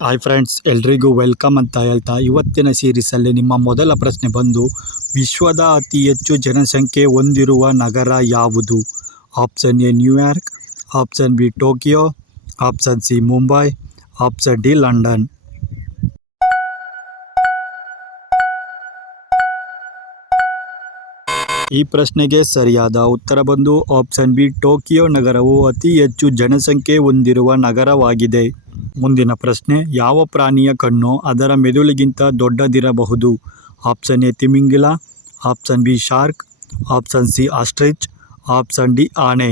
Hi friends, ಎಲ್ರಿಗೂ welcome ಅಂತ ಹೇಳ್ತಾ ಇವತ್ತಿನ ಸೀರೀಸಲ್ಲಿ ನಿಮ್ಮ ಮೊದಲ ಪ್ರಶ್ನೆ ಬಂದು, ವಿಶ್ವದ ಅತಿ ಹೆಚ್ಚು ಜನಸಂಖ್ಯೆ ಹೊಂದಿರುವ ನಗರ ಯಾವುದು? Option A New York, option B Tokyo, option C Mumbai, option D London. ಈ ಪ್ರಶ್ನೆಗೆ ಸರಿಯಾದ ಉತ್ತರ ಬಂದು ಆಪ್ಷನ್ ಬಿ ಟೋಕಿಯೋ ನಗರವು ಅತಿ ಹೆಚ್ಚು ಜನಸಂಖ್ಯೆ ಹೊಂದಿರುವ ನಗರವಾಗಿದೆ. ಮುಂದಿನ ಪ್ರಶ್ನೆ, ಯಾವ ಪ್ರಾಣಿಯ ಕಣ್ಣು ಅದರ ಮೆದುಳಿಗಿಂತ ದೊಡ್ಡದಿರಬಹುದು? ಆಪ್ಷನ್ ಎ ತಿಮಿಂಗಿಲ, option B shark, option C ostrich, option D ಆನೆ.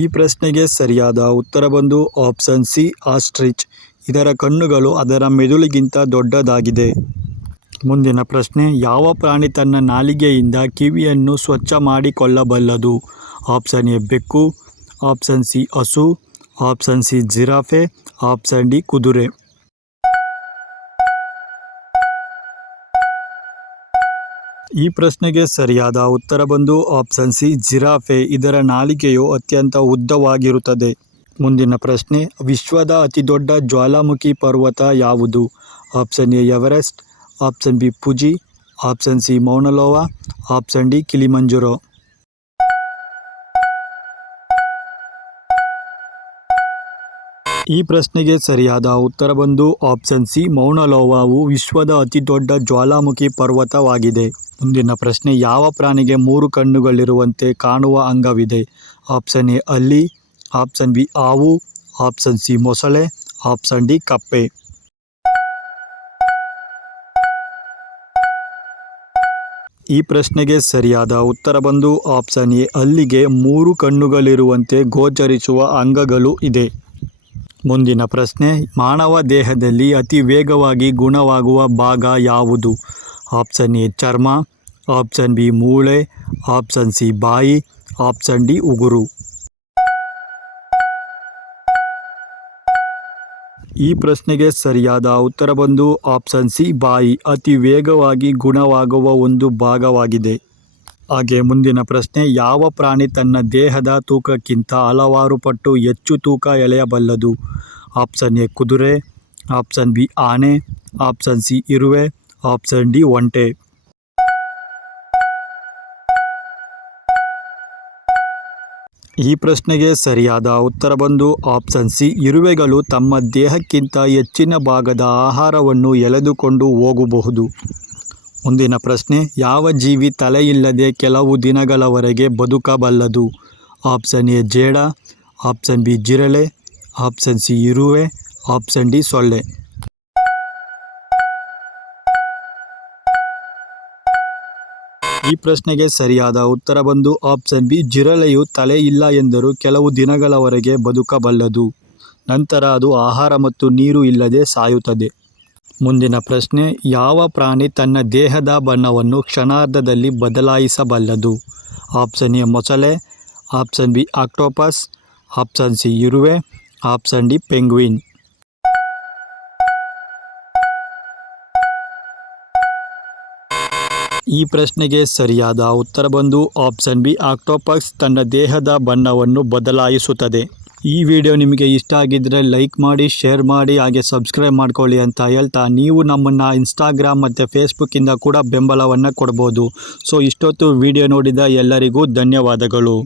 ಈ ಪ್ರಶ್ನೆಗೆ ಸರಿಯಾದ ಉತ್ತರ ಬಂದು ಆಪ್ಷನ್ ಸಿ ಆಸ್ಟ್ರಿಚ್. ಇದರ ಕಣ್ಣುಗಳು ಅದರ ಮೆದುಳಿಗಿಂತ ದೊಡ್ಡದಾಗಿದೆ. ಮುಂದಿನ ಪ್ರಶ್ನೆ, ಯಾವ ಪ್ರಾಣಿ ತನ್ನ ನಾಲಿಗೆಯಿಂದ ಕಿವಿಯನ್ನು ಸ್ವಚ್ಛ ಮಾಡಿಕೊಳ್ಳಬಲ್ಲದು? ಆಪ್ಷನ್ ಎ ಬೆಕ್ಕು, ಆಪ್ಷನ್ ಸಿ ಹಸು, option C giraffe, option D ಕುದುರೆ. ಈ ಪ್ರಶ್ನೆಗೆ ಸರಿಯಾದ ಉತ್ತರ ಬಂದು ಆಪ್ಷನ್ ಸಿ ಜಿರಾಫೆ. ಇದರ ನಾಲಿಗೆಯು ಅತ್ಯಂತ ಉದ್ದವಾಗಿರುತ್ತದೆ. ಮುಂದಿನ ಪ್ರಶ್ನೆ, ವಿಶ್ವದ ಅತಿದೊಡ್ಡ ಜ್ವಾಲಾಮುಖಿ ಪರ್ವತ ಯಾವುದು? Option A Everest, option B Fuji, option C Mauna Loa, option D Kilimanjaro. ಈ ಪ್ರಶ್ನೆಗೆ ಸರಿಯಾದ ಉತ್ತರ ಬಂದು ಆಪ್ಷನ್ ಸಿ ಮೌನಲೋವಾವು ವಿಶ್ವದ ಅತಿದೊಡ್ಡ ಜ್ವಾಲಾಮುಖಿ ಪರ್ವತವಾಗಿದೆ. ಮುಂದಿನ ಪ್ರಶ್ನೆ, ಯಾವ ಪ್ರಾಣಿಗೆ 3 ಕಣ್ಣುಗಳಿರುವಂತೆ ಕಾಣುವ ಅಂಗವಿದೆ? ಆಪ್ಷನ್ ಎ ಹಲ್ಲಿ, ಆಪ್ಷನ್ ಬಿ ಹಾವು, ಆಪ್ಷನ್ ಸಿ ಮೊಸಳೆ, ಆಪ್ಷನ್ ಡಿ ಕಪ್ಪೆ. ಈ ಪ್ರಶ್ನೆಗೆ ಸರಿಯಾದ ಉತ್ತರ ಬಂದು ಆಪ್ಷನ್ ಎ ಹಲ್ಲಿಗೆ 3 ಕಣ್ಣುಗಳಿರುವಂತೆ ಗೋಚರಿಸುವ ಅಂಗಗಳು ಇದೆ. ಮುಂದಿನ ಪ್ರಶ್ನೆ, ಮಾನವ ದೇಹದಲ್ಲಿ ಅತಿ ವೇಗವಾಗಿ ಗುಣವಾಗುವ ಭಾಗ ಯಾವುದು? ಆಪ್ಷನ್ ಎ ಚರ್ಮ, ಆಪ್ಷನ್ ಬಿ ಮೂಳೆ, ಆಪ್ಷನ್ ಸಿ ಬಾಯಿ, ಆಪ್ಷನ್ ಡಿ ಉಗುರು. ಈ ಪ್ರಶ್ನೆಗೆ ಸರಿಯಾದ ಉತ್ತರ ಬಂದು ಆಪ್ಷನ್ ಸಿ ಬಾಯಿ. ಅತಿ ವೇಗವಾಗಿ ಗುಣವಾಗುವ ಒಂದು ಭಾಗವಾಗಿದೆ. ಹಾಗೆ ಮುಂದಿನ ಪ್ರಶ್ನೆ, ಯಾವ ಪ್ರಾಣಿ ತನ್ನ ದೇಹದ ತೂಕಕ್ಕಿಂತ ಹಲವಾರು ಪಟ್ಟು ಹೆಚ್ಚು ತೂಕ ಎಳೆಯಬಲ್ಲದು? ಆಪ್ಷನ್ ಎ ಕುದುರೆ, ಆಪ್ಷನ್ ಬಿ ಆನೆ, ಆಪ್ಷನ್ ಸಿ ಇರುವೆ, ಆಪ್ಷನ್ ಡಿ ಒಂಟೆ. ಈ ಪ್ರಶ್ನೆಗೆ ಸರಿಯಾದ ಉತ್ತರ ಬಂದು ಆಪ್ಷನ್ ಸಿ ಇರುವೆಗಳು ತಮ್ಮ ದೇಹಕ್ಕಿಂತ ಹೆಚ್ಚಿನ ಭಾಗದ ಆಹಾರವನ್ನು ಎಳೆದುಕೊಂಡು ಹೋಗಬಹುದು. ಮುಂದಿನ ಪ್ರಶ್ನೆ, ಯಾವ ಜೀವಿ ತಲೆಯಿಲ್ಲದೆ ಕೆಲವು ದಿನಗಳವರೆಗೆ ಬದುಕಬಲ್ಲದು? ಆಪ್ಷನ್ ಎ ಜೇಡ, ಆಪ್ಷನ್ ಬಿ ಜಿರಳೆ, ಆಪ್ಷನ್ ಸಿ ಇರುವೆ, ಆಪ್ಷನ್ ಡಿ ಸೊಳ್ಳೆ. ಈ ಪ್ರಶ್ನೆಗೆ ಸರಿಯಾದ ಉತ್ತರ ಬಂದು ಆಪ್ಷನ್ ಬಿ ಜಿರಳೆಯು ತಲೆ ಇಲ್ಲ ಎಂದರೂ ಕೆಲವು ದಿನಗಳವರೆಗೆ ಬದುಕಬಲ್ಲದು. ನಂತರ ಅದು ಆಹಾರ ಮತ್ತು ನೀರು ಇಲ್ಲದೆ ಸಾಯುತ್ತದೆ. ಮುಂದಿನ ಪ್ರಶ್ನೆ, ಯಾವ ಪ್ರಾಣಿ ತನ್ನ ದೇಹದ ಬಣ್ಣವನ್ನು ಕ್ಷಣಾರ್ಧದಲ್ಲಿ ಬದಲಾಯಿಸಬಲ್ಲದು? ಆಪ್ಷನ್ ಎ ಮೊಸಳೆ, option B octopus, option C ಇರುವೆ, ಆಪ್ಷನ್ ಡಿ ಪೆಂಗ್ವಿನ್. ಈ ಪ್ರಶ್ನೆಗೆ ಸರಿಯಾದ ಉತ್ತರ ಬಂದು ಆಪ್ಷನ್ ಬಿ ಆಕ್ಟೋಪಸ್ ತನ್ನ ದೇಹದ ಬಣ್ಣವನ್ನು ಬದಲಾಯಿಸುತ್ತದೆ. ಈ ವಿಡಿಯೋ ನಿಮಗೆ ಇಷ್ಟ ಆಗಿದ್ದರೆ ಲೈಕ್ ಮಾಡಿ, ಶೇರ್ ಮಾಡಿ, ಹಾಗೆ ಸಬ್ಸ್ಕ್ರೈಬ್ ಮಾಡ್ಕೊಳ್ಳಿ ಅಂತ ಹೇಳ್ತಾ, ನೀವು ನಮ್ಮನ್ನು ಇನ್ಸ್ಟಾಗ್ರಾಮ್ ಮತ್ತು ಫೇಸ್ಬುಕ್ಕಿಂದ ಕೂಡ ಬೆಂಬಲವನ್ನು ಕೊಡ್ಬೋದು. ಸೊ ಇಷ್ಟೊತ್ತು ವಿಡಿಯೋ ನೋಡಿದ ಎಲ್ಲರಿಗೂ ಧನ್ಯವಾದಗಳು.